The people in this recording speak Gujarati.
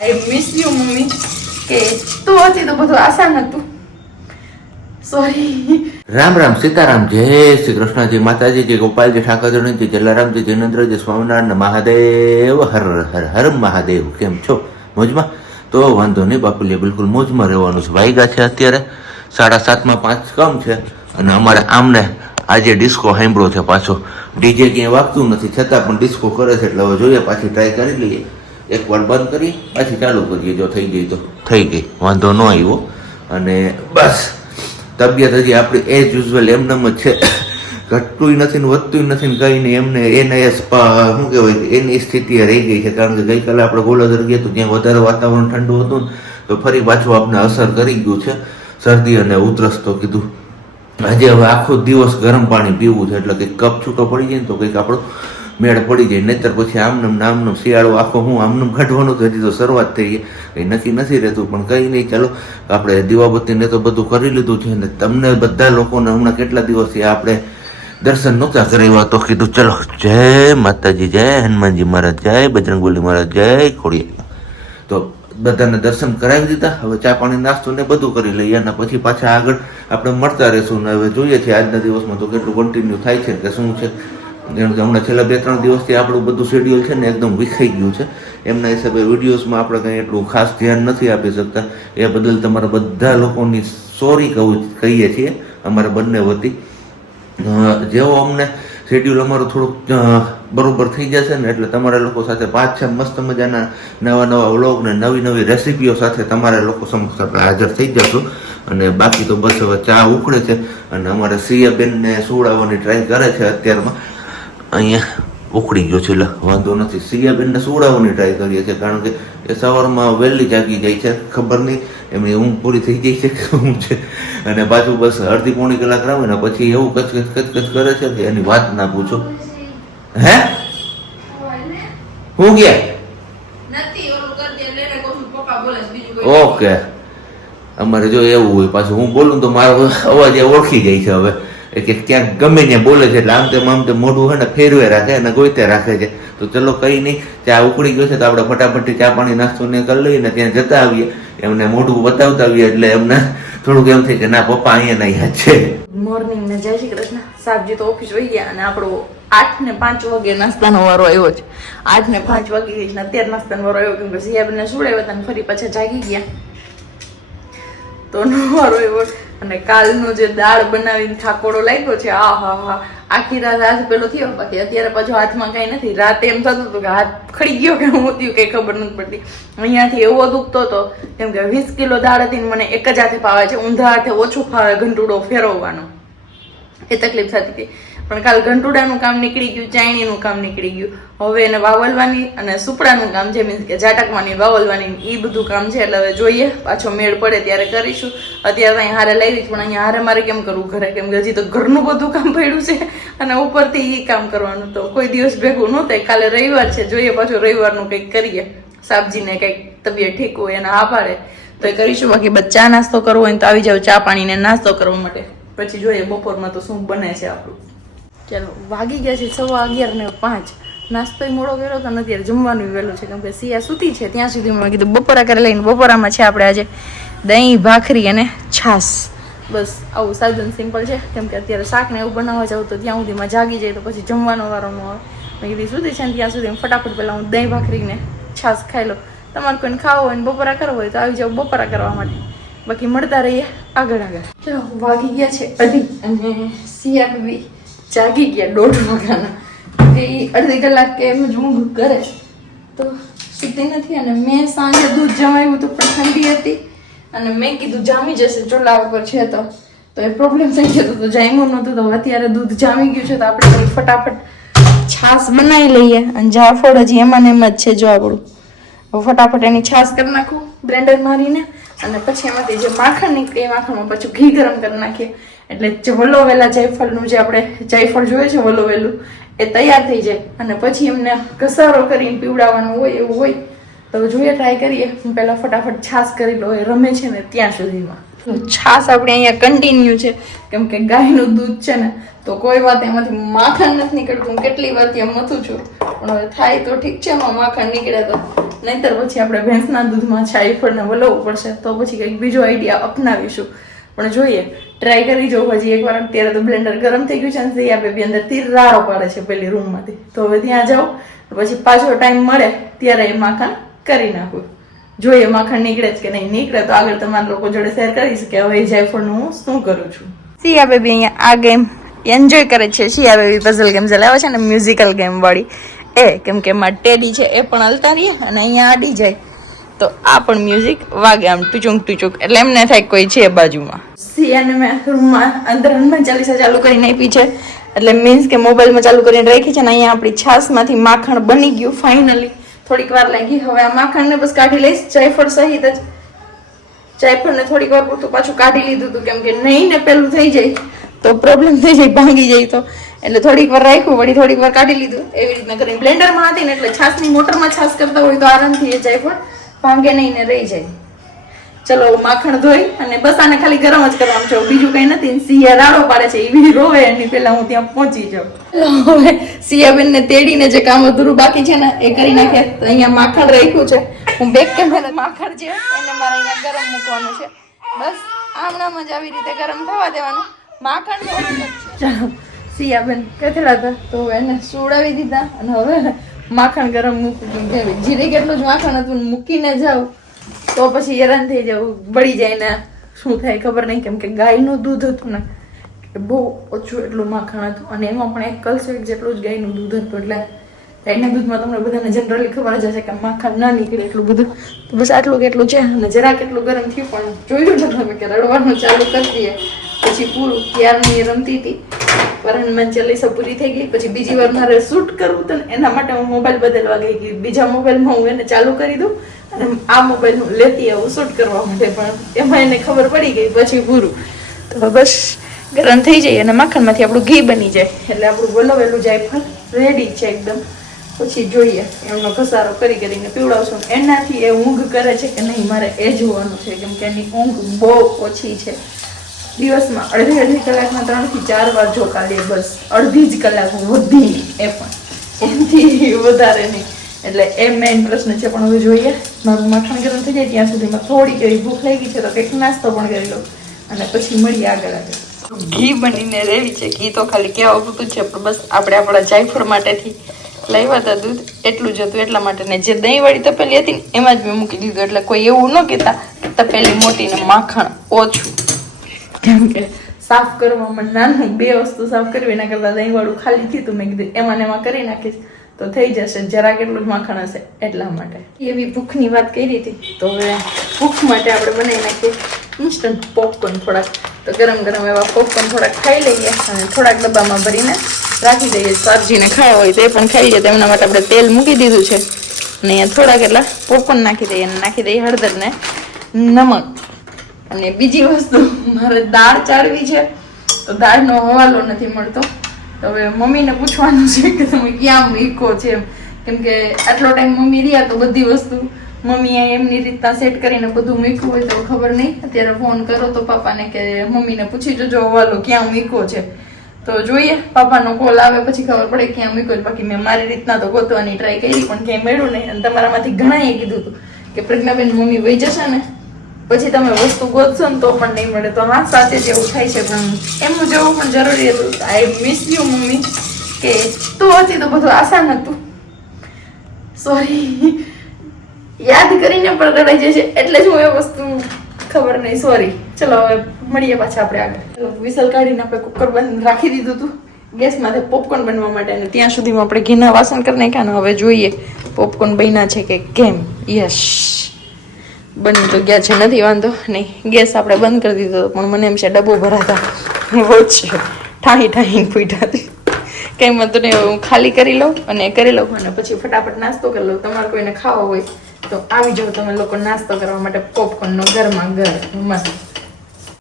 આઈ મિસ યુ મમ્મી કે તું હતી તો બધું આસાન હતું. સોરી. રામ રામ સીતારામ, જય શ્રી કૃષ્ણ, જય માતાજી, જય ગોપાલજી, ઠાકોરજી, જય જલારામજી, જૈનેન્દ્રજી, સ્વામિનારાયણ, મહાદેવ, હર હર હર મહાદેવ. કેમ છો? મોજમાં? તો વાંધો નહીં બાપુલી, બિલકુલ મોજમાં રહેવાનું છે. વાગ્યા છે અત્યારે 7:30 5 કમ છે અને અમારે આમને આજે ડિસ્કો સાંભળ્યો છે પાછો. ડીજે ક્યાંય વાગતું નથી છતાં પણ ડિસ્કો કરે છે, એટલે હવે જોઈએ, પાછી ટ્રાય કરી લઈએ. એકવાર બંધ કરી પાછી ચાલુ કરીએ, જો થઈ ગઈ તો થઈ ગઈ, વાંધો ન આવ્યો. અને બસ તબિયત હજી આપણી એઝ યુઝ્યુઅલ એમનેમ જ છે, ઘટતું નથી ને વધતું નથી ને કંઈ નહીં. એમને એને શું કહેવાય, એની સ્થિતિ રહી ગઈ છે. કારણ કે ગઈકાલે આપણે ગોલાધર ગયા હતું, જ્યાં વધારે વાતાવરણ ઠંડુ હતું ને, તો ફરી પાછું આપણે અસર કરી ગયું છે શરદી અને ઉધરસ. તો કીધું આજે હવે આખો દિવસ ગરમ પાણી પીવું છે, એટલે કંઈક કપ છૂટો પડી જાય ને તો કંઈક આપણો મેળ પડી જાય. નહીતર પછી આમનું શિયાળો આખો હું આમનું કાઢવાનું તો હજી તો શરૂઆત થઈ ગઈ, કંઈ નક્કી નથી રહેતું. પણ કંઈ નહીં, ચાલો આપણે દીવાબત્તીને તો બધું કરી લીધું છે. અને તમને બધા લોકોને હમણાં કેટલા દિવસથી આપણે દર્શન નહોતા કરાવ્યા, તો કીધું ચલો જય માતાજી, જય હનુમાનજી મહારાજ, જય બજરંગબલી મહારાજ, જય ખોડિયાર. તો બધાને દર્શન કરાવી દીધા. હવે ચા પાણી નાસ્તો ને બધું કરી લઈએ અને પછી પાછા આગળ આપણે મળતા રહીશું. ને હવે જોઈએ છીએ આજના દિવસમાં તો કેટલું કન્ટિન્યુ થાય છે કે શું છે. કારણ કે હમણાં છેલ્લા 2-3 દિવસથી આપણું બધું શેડ્યુલ છે ને એકદમ વિખાઈ ગયું છે. એમના હિસાબે વિડીયોઝમાં આપણે કંઈ એટલું ખાસ ધ્યાન નથી આપી શકતા. એ બદલ તમારા બધા લોકોની સોરી કહીએ છીએ અમારા બંને વતી. જેવો અમને શેડ્યુલ અમારું થોડુંક બરોબર થઈ જશે ને, એટલે તમારા લોકો સાથે 5-6 મસ્ત મજાના નવા વ્લોગ ને નવી રેસીપીઓ સાથે તમારા લોકો સમક્ષ આપણે હાજર થઈ જશું. અને બાકી તો બસ હવે ચા ઉકળે છે અને અમારે સિયાબેનને સુવડાવવાની ટ્રાય કરે છે. અત્યારમાં અહીંયા ઉકળી ગયો છે, એટલે વાંધો નથી. સિયાબેનને સુવડાવવાની ટ્રાય કરીએ છીએ, કારણ કે એ સવારમાં વહેલી જાગી જાય છે. ખબર નહીં એમની ઊંઘ પૂરી થઈ જાય છે કે શું છે. અને પાછું બસ અડધી-પોણી કલાક રહે ને પછી એવું કચકચ કરે છે કે એની વાત ના પૂછો. હે હું ગયા ઓકે. અમારે જો એવું હોય, પાછું હું બોલું તો મારો અવાજ ઓળખી જાય છે હવે કે ક્યાંક ગમે ત્યાં બોલે છે, એટલે આમ તેમ મોઢું છે ને ફેરવે રાખે અને ગોઈતે રાખે છે. તો ચલો કંઈ નહીં, ચા ઉકળી ગયો છે તો આપણે ફટાફટ ચા પાણી નાસ્તો ને કરી લઈએ ને ત્યાં જતા આવીએ, એમને મોઢું બતાવતા આવીએ, એટલે એમને થોડુંક એમ થાય કે ના પપ્પા અહીંયા નહીં યાદ છે. મોર્નિંગ ને જય શ્રી કૃષ્ણ. સાહેબજી તો ઓફિસ વહી ગયા અને આપણો 8:05 વાગે નાસ્તાનો વારો આવ્યો છે. 8:05 વાગે ગઈ ને અત્યારે નાસ્તાનો વારો આવ્યો, કેમ કે સિયાબેનને સુવડાવ્યા હતા ને ફરી પાછા જાગી ગયા તો નો વારો આવ્યો. અને કાલનો જે દાળ બનાવીને ઠાકોડો લાગ્યો છે, આખી રાત હાથ પેલો થયો. બાકી અત્યારે પાછું હાથમાં કઈ નથી. રાતે એમ થતું હતું કે હાથ ખડી ગયો કે હું થયું કઈ ખબર નથી પડતી. અહીંયાથી એવો દુખતો હતો કેમ કે 20 કિલો દાળ હતી. મને એક જ હાથે ફાવે છે, ઊંધા હાથે ઓછું ફાવે ઘંટુડો ફેરવવાનો, એ તકલીફ થતી હતી. પણ કાલ ઘંટુડાનું કામ નીકળી ગયું, ચાયણીનું કામ નીકળી ગયું. હવે એને વાવલવાની અને સુપડાનું કામ છે, મીન્સ કે ઝાટકવાની, વાવલવાની, એ બધું કામ છે. એટલે હવે જોઈએ, પાછો મેળ પડે ત્યારે કરીશું. અત્યારે અહીં હારે લાવી, પણ અહીંયા હારે મારે કેમ કરવું ઘરે, કેમ કે હજી તો ઘરનું બધું કામ પડ્યું છે અને ઉપરથી એ કામ કરવાનું, તો કોઈ દિવસ ભેગું ન થાય. કાલે રવિવાર છે, જોઈએ પાછું રવિવારનું કંઈક કરીએ. સાબજીને કંઈક તબિયત ઠીક હોય એને હા પાડે તો એ કરીશું. બાકી બસ ચા નાસ્તો કરવો હોય તો આવી જાવ ચા પાણીને નાસ્તો કરવા માટે. પછી જોઈએ બપોરમાં તો શું બને છે આપણું. ચાલો, વાગી ગયા છે 11:05. નાસ્તો મોડો કર્યો તો નથી, જમવાનું વહેલું છે કેમ કે સિયા સૂતી છે ત્યાં સુધી મેં કીધું બપોરા કરી લઈને. બપોરામાં છે આપણે આજે દહીં, ભાખરી અને છાશ. બસ આવું સાદું સિમ્પલ છે, કેમ કે અત્યારે શાક ને એવું બનાવવા જાઉં તો ત્યાં સુધીમાં જાગી જાય તો પછી જમવાનો વારો ન આવે. મેં કીધું સુધી છે ને ત્યાં સુધી ફટાફટ પહેલાં હું દહીં, ભાખરી ને છાશ ખાઈ લઉં. તમારે કોઈને ખાવો હોય ને બપોરા કરવો હોય તો આવી જાવ બપોરા કરવા માટે. બાકી મળતા રહીએ આગળ. ચલો, વાગી ગયા છે 2:30 અને સિયા બી જાગી ગયા 1:30 વાગ્યાના. એ અડધી કલાક કે એમ જ ઊંઘ કરે તો સૂતી નથી. અને મેં સાંજે દૂધ જમાવ્યું હતું પણ ઠંડી હતી અને મેં કીધું જામી જશે ચોલા ઉપર છે તો એ પ્રોબ્લેમ થઈ જતો તો જામ્યું નહોતું. તો અત્યારે દૂધ જામી ગયું છે તો આપણે ફટાફટ છાશ બનાવી લઈએ. અને જાફળ હજી એમાં ને એમ જ છે જો આપણું. હવે ફટાફટ એની છાશ કરી નાખું બ્લેન્ડર મારીને, અને પછી એમાંથી જે માખણ નીકળે એ માખણમાં પછી ઘી ગરમ કરી નાખીએ. એટલે જે વલોવેલા જાયફળનું જે આપણે જાયફળ જોઈએ છે વલોવેલું, એ તૈયાર થઈ જાય. અને પછી એમને ઘસારો કરીને પીવડાવવાનું હોય એવું હોય તો જોઈએ, ટ્રાય કરીએ. હું પહેલાં ફટાફટ છાશ કરી લો, એ રમે છે ને ત્યાં સુધીમાં. છાશ આપણે અહીંયા કન્ટિન્યુ છે કેમ કે ગાયનું દૂધ છે ને, તો કોઈ વાત એમાંથી માખણ નથી નીકળતું. હું કેટલી વાર ત્યાં મથું છું પણ હવે થાય તો ઠીક છે, એમાં માખણ નીકળે તો નહીંતર પછી આપણે ભેંસના દૂધમાં જાયફળને વલવવું પડશે, તો પછી કંઈક બીજો આઈડિયા અપનાવીશું. પણ જોઈએ, ટ્રાય કરી જોઉં હજી એકવાર. અત્યારે તો બ્લેન્ડર ગરમ થઈ ગયું છે ને સિયા બેબી અંદરથી રાડો પાડે છે પેલી રૂમમાંથી, તો હવે ત્યાં જાઉં પછી પાછો ટાઈમ મળે ત્યારે એ માખણ કરી નાખું. જોઈએ માખણ નીકળે છે કે નહીં નીકળે તો આગળ તમારા લોકો જોડે શેર કરીશ કે હવે જાયફળનું હું શું કરું છું. સિયા બેબી અહીંયા આ ગેમ એન્જોય કરે છે. સિયા બેબી પઝલ ગેમ ચલાવે છે ને મ્યુઝિકલ ગેમ વાળી એ, કેમ કે એમાં ટેડી છે એ પણ હલતા રહીએ અને અહીંયા આડી જાય તો આ પણ મ્યુઝિક વાગે આમ ટુચુંક ટુચુંક, એટલે એમને થાય કોઈ છે બાજુમાં. સિયાને મેં રૂમમાં અંદર હનુમાન ચાલીસા ચાલુ કરીને આપી છે, એટલે મીન્સ કે મોબાઈલમાં ચાલુ કરીને રાખી છે ને અહીંયા આપણી છાશમાંથી માખણ બની ગયું ફાઇનલી. થોડીક વાર લાગી. હવે આ માખણને બસ કાઢી લઈશ જાયફળ સહિત જ. જાયફળને થોડીક વાર પૂરતું પાછું કાઢી લીધું હતું, કેમ કે નહીં ને પેલું થઈ જાય તો પ્રોબ્લેમ થઈ જાય, ભાંગી જાય તો, એટલે થોડીક વાર રાખ્યું, વળી થોડીક વાર કાઢી લીધું. એવી રીતના કરીને બ્લેન્ડરમાં હતી ને એટલે છાશની મોટરમાં છાશ કરતા હોય તો આરામથી એ જાયફળ ભાંગે નહીં ને રહી જાય. ચલો માખણ ધોઈ અને બસ આને ખાલી ગરમ જ કરવાનું છે, બીજું કઈ નથી. સિયા રાડો પાડે છે, એવી રોવે એની પેલા હું ત્યાં પહોંચી જાઉં. હવે સિયાબેન ને તેડીને જે કામ અધૂરું બાકી છે ને એ કરી નાખે. અહીંયા માખણ રાખ્યું છે, હું બેક કેમેરા માખણ છે એને મારે અહીંયા ગરમ મૂકવાનું છે. બસ આમણામાં જ આવી રીતે ગરમ થવા દેવાનું. માખણ ચાલો સિયાબેન કેટલા હતા તો એને સુવડાવી દીધા અને હવે માખણ ગરમ મૂકવું. જીરે કેટલું જ માખણ હતું મૂકીને જાઉં તો પછી હેરાન થઈ જવું, બળી જાય ને શું થાય ખબર નહીં, કેમ કે ગાયનું દૂધ હતું ને બહુ ઓછું એટલું માખણ હતું અને એમાં પણ 1 કલ્સેક જેટલું જ ગાયનું દૂધ હતું. એટલે ગાયના દૂધમાં તમને બધાને જનરલી ખબર જ હશે કે માખણ ના નીકળે એટલું બધું. તો બસ આટલું કેટલું છે અને જરા કેટલું ગરમ થયું પણ જોયું ને તમે કે રડવાનું ચાલુ કરી દઈએ પછી પૂરું. ત્યારની રમતી હતી પર હનુમાન ચાલીસા પૂરી થઈ ગઈ. પછી બીજી વાર મારે શૂટ કરવું હતું ને એના માટે હું મોબાઈલ બદલવા ગઈ. બીજા મોબાઈલમાં હું એને ચાલુ કરી દઉં અને આ મોબાઈલ હું લેતી આવું શૂટ કરવા માટે, પણ એમાં એને ખબર પડી ગઈ પછી પૂરું. તો બસ ગરમ થઈ જાય અને માખણમાંથી આપણું ઘી બની જાય એટલે આપણું વલોવેલું જાયફળ રેડી છે એકદમ. પછી જોઈએ એમનો ઘસારો કરી કરીને પીવડાવશું. એનાથી એ ઊંઘ કરે છે કે નહીં મારે એ જોવાનું છે, કેમ કે એની ઊંઘ બહુ ઓછી છે. દિવસમાં અડધી કલાકમાં 3 થી 4 વાર જો કાઢીએ, બસ અડધી જ કલાક વધી, એ પણ એનાથી વધારે નહીં. એટલે એ મેઇન પ્રશ્ન છે. પણ હવે જોઈએ મારું માખણ ગરમ થઈ જાય ત્યાં સુધીમાં થોડીક એવી ભૂખ લાગી છે તો કંઈક નાસ્તો પણ કરી લો અને પછી મળીએ આગળ. ઘી બનીને રેડી છે. ઘી તો ખાલી કેવા પૂરતું છે, પણ બસ આપણે આપણા જાયફળ માટેથી લાવ્યા હતા દૂધ એટલું જ હતું એટલા માટે. ને જે દહીં વાળી તપેલી હતી ને એમાં જ મેં મૂકી દીધું, એટલે કોઈ એવું ન કહેતા તપેલી મોટી ને માખણ ઓછું. કેમ કે સાફ કરવામાં નાનું 2 વસ્તુ સાફ કરવી એના કરતાં દહીં વાળું ખાલી થયું મેં કીધું એમાં ને એમાં કરી નાખીશ તો થઈ જશે, જરા કેટલું જ માખણ હશે એટલા માટે. એવી ભૂખની વાત કરી હતી તો હવે ભૂખ માટે આપણે બનાવી નાખીએ ઇન્સ્ટન્ટ પોપકોર્ન. થોડાક તો ગરમ ગરમ એવા પોપકોર્ન થોડાક ખાઈ લઈએ અને થોડાક ડબ્બામાં ભરીને રાખી દઈએ. સરજીને ખાવા હોય તો એ પણ ખાઈ જાય. તેમના માટે આપણે તેલ મૂકી દીધું છે અને અહીંયા થોડાક એટલા પોપકોર્ન નાખી દઈએ અને નાખી દઈએ હળદર ને નમક. અને બીજી વસ્તુ મારે દાળ ચાળવી છે તો દાળનો હવાલો નથી મળતો, તો હવે મમ્મીને પૂછવાનું છે કે તમે ક્યાં મૂકો છે એમ. કેમ કે આટલો ટાઈમ મમ્મી રહ્યા તો બધી વસ્તુ મમ્મીએ એમની રીતના સેટ કરીને બધું મૂક્યું હોય તો ખબર નહીં. અત્યારે ફોન કરો તો પપ્પાને કે મમ્મીને પૂછી જોજો હવાલો ક્યાં મૂકો છે. તો જોઈએ પપ્પાનો કોલ આવે પછી ખબર પડે ક્યાં મૂક્યો છે. બાકી મેં મારી રીતના તો ગોતવાની ટ્રાય કરી પણ ક્યાંય મળ્યું નહીં. અને તમારામાંથી ઘણાએ કીધું હતું કે પ્રજ્ઞાબેન મમ્મી વહી જશે ને પછી તમે વસ્તુ ગોતશો ને તો પણ નહીં મળે. તો હા સાથે જ એવું થાય છે, પણ એમનું જવું પણ જરૂરી હતું. આઈ મિસ યુ મમ્મી, કે તું હતી તો બધું આસાન હતું. સોરી, યાદ કરીને પણ રડાઈ જશે એટલે જ હું એ વસ્તુ ખબર નહીં, સોરી. ચલો હવે મળીએ પાછા આપણે આગળ. ચલો વિસલ કાઢીને આપણે કુકર બંધ રાખી દીધું હતું ગેસમાંથી પોપકોર્ન બનવા માટે અને ત્યાં સુધીમાં આપણે ઘીના વાસણ કરી નાખ્યા ને હવે જોઈએ પોપકોર્ન બન્યા છે કે કેમ. યસ, બની તો ગયા છે, નથી વાંધો નહીં. ગેસ આપણે બંધ કરી દીધો પણ મને એમ છે ડબ્બો ભરાતા છે, ઠાહી ફૂટ્યા હતી. કંઈ વાંધો નહીં, હું ખાલી કરી લઉં અને પછી ફટાફટ નાસ્તો કરી લઉં. તમારે કોઈને ખાવો હોય તો આવી જાઓ તમે લોકો નાસ્તો કરવા માટે પોપકોર્નનો ગરમા ગરમ મસ્ત.